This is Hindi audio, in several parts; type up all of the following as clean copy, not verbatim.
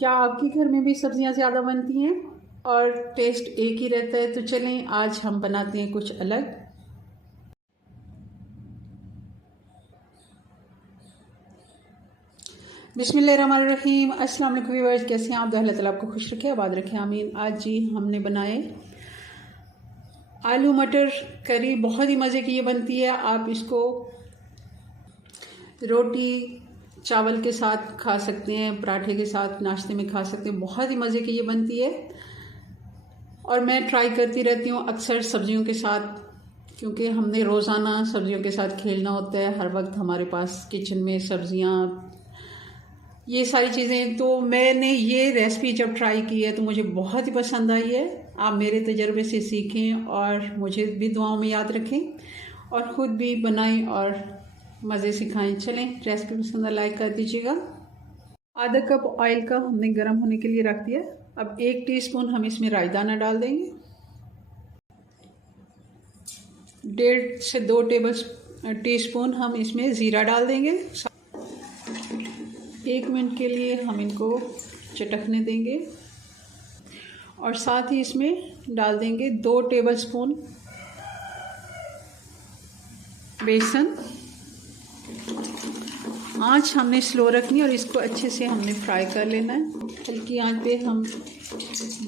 क्या आपके घर में भी सब्जियां ज़्यादा बनती हैं और टेस्ट एक ही रहता है? तो चलें आज हम बनाते हैं कुछ अलग। बिस्मिल्लाहिर्रहमानिर्रहीम। अस्सलाम वालेकुम व्यूअर्स, कैसे हैं आप? अल्लाह ताला आपको खुश रखे, आबाद रखे, आमीन। आज जी हमने बनाए आलू मटर करी। बहुत ही मज़े की ये बनती है। आप इसको रोटी चावल के साथ खा सकते हैं, पराठे के साथ नाश्ते में खा सकते हैं। बहुत ही मज़े की ये बनती है और मैं ट्राई करती रहती हूँ अक्सर सब्जियों के साथ, क्योंकि हमने रोज़ाना सब्जियों के साथ खेलना होता है। हर वक्त हमारे पास किचन में सब्जियाँ, ये सारी चीज़ें। तो मैंने ये रेसिपी जब ट्राई की है तो मुझे बहुत ही पसंद आई है। आप मेरे तजर्बे से सीखें और मुझे भी दुआओं में याद रखें और ख़ुद भी बनाएं और मज़े से खाएं। चलें, रेसिपी पसंद लाइक कर दीजिएगा। आधा कप ऑयल का हमने गर्म होने के लिए रख दिया। अब 1 टीस्पून हम इसमें राई दाना डाल देंगे। 1.5 से 2 टीस्पून हम इसमें ज़ीरा डाल देंगे। 1 मिनट के लिए हम इनको चटकने देंगे और साथ ही इसमें डाल देंगे 2 टेबलस्पून बेसन। आँच हमने स्लो रखनी और इसको अच्छे से हमने फ्राई कर लेना है। हल्की आंच पे हम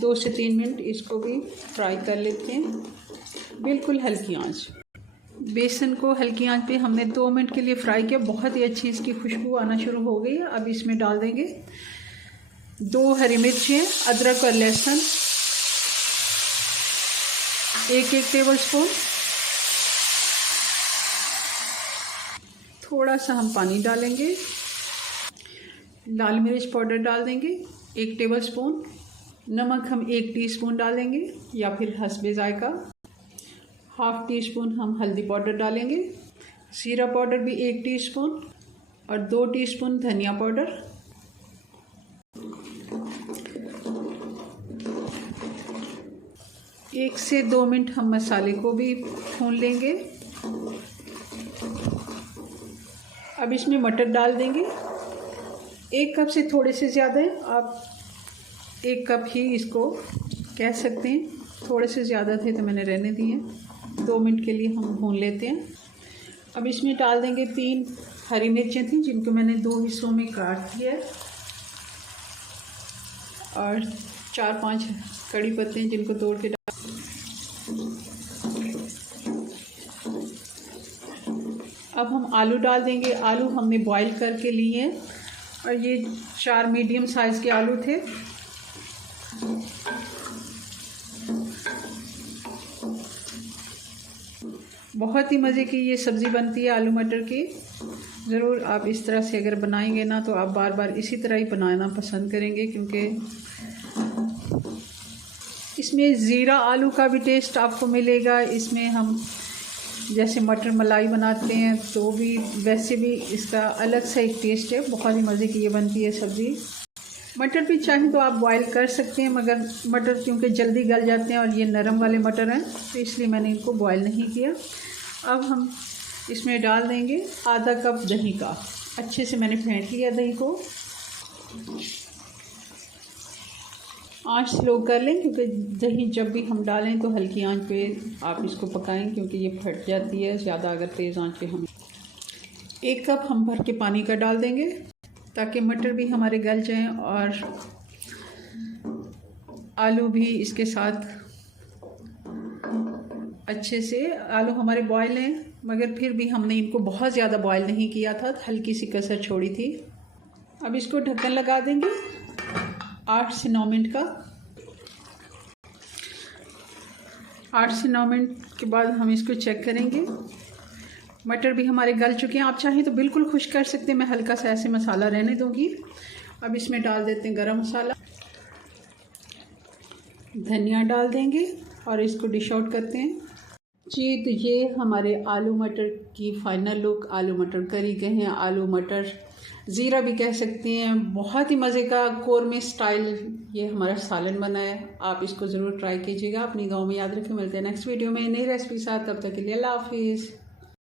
2 से 3 मिनट इसको भी फ्राई कर लेते हैं, बिल्कुल हल्की आंच। बेसन को हल्की आंच पे हमने 2 मिनट के लिए फ्राई किया। बहुत ही अच्छी इसकी खुशबू आना शुरू हो गई है। अब इसमें डाल देंगे 2 हरी मिर्चें, अदरक और लहसुन 1-1 टेबलस्पून। थोड़ा सा हम पानी डालेंगे। लाल मिर्च पाउडर डाल देंगे 1 टेबलस्पून। नमक हम 1 टीस्पून डालेंगे या फिर हस्बे जायका। 1/2 टीस्पून हम हल्दी पाउडर डालेंगे। जीरा पाउडर भी 1 टीस्पून और 2 टीस्पून धनिया पाउडर। एक से 2 मिनट हम मसाले को भी भून लेंगे। अब इसमें मटर डाल देंगे। 1 कप से थोड़े से ज़्यादा है, आप 1 कप ही इसको कह सकते हैं। थोड़े से ज़्यादा थे तो मैंने रहने दिए। 2 मिनट के लिए हम भून लेते हैं। अब इसमें डाल देंगे 3 हरी मिर्चें थी जिनको मैंने 2 हिस्सों में काट दिया और 4-5 कड़ी पत्ते जिनको तोड़ के डाल। अब हम आलू डाल देंगे। आलू हमने बॉईल करके लिए हैं और ये 4 मीडियम साइज़ के आलू थे। बहुत ही मज़े की ये सब्ज़ी बनती है आलू मटर की। ज़रूर आप इस तरह से अगर बनाएंगे ना तो आप बार बार इसी तरह ही बनाना पसंद करेंगे, क्योंकि इसमें ज़ीरा आलू का भी टेस्ट आपको मिलेगा। इसमें हम जैसे मटर मलाई बनाते हैं तो भी वैसे भी इसका अलग सा एक टेस्ट है। बहुत ही मज़े की ये बनती है सब्ज़ी। मटर भी चाहें तो आप बॉईल कर सकते हैं, मगर मटर क्योंकि जल्दी गल जाते हैं और ये नरम वाले मटर हैं तो इसलिए मैंने इनको बॉईल नहीं किया। अब हम इसमें डाल देंगे आधा कप दही का। अच्छे से मैंने फेंट लिया दही को। आँच स्लो कर लें, क्योंकि दही जब भी हम डालें तो हल्की आंच पे आप इसको पकाएं, क्योंकि ये फट जाती है ज़्यादा अगर तेज़ आंच पे हम। 1 कप हम भर के पानी का डाल देंगे ताकि मटर भी हमारे गल जाएं और आलू भी इसके साथ अच्छे से। आलू हमारे बॉयल हैं मगर फिर भी हमने इनको बहुत ज़्यादा बॉयल नहीं किया था, हल्की सी कसर छोड़ी थी। अब इसको ढक्कन लगा देंगे 8 से 9 मिनट का। 8 से 9 मिनट के बाद हम इसको चेक करेंगे। मटर भी हमारे गल चुके हैं। आप चाहें तो बिल्कुल खुश कर सकते हैं, मैं हल्का सा ऐसे मसाला रहने दूंगी। अब इसमें डाल देते हैं गरम मसाला, धनिया डाल देंगे और इसको डिश आउट करते हैं जी। तो ये हमारे आलू मटर की फ़ाइनल लुक। आलू मटर करी कहें, आलू मटर ज़ीरा भी कह सकते हैं। बहुत ही मज़े का कोरमे स्टाइल ये हमारा सालन बना है। आप इसको ज़रूर ट्राई कीजिएगा। अपनी दुआओं में याद रखें। मिलते हैं नेक्स्ट वीडियो में नई रेसिपी साथ। तब तक के लिए अल्लाह हाफिज़।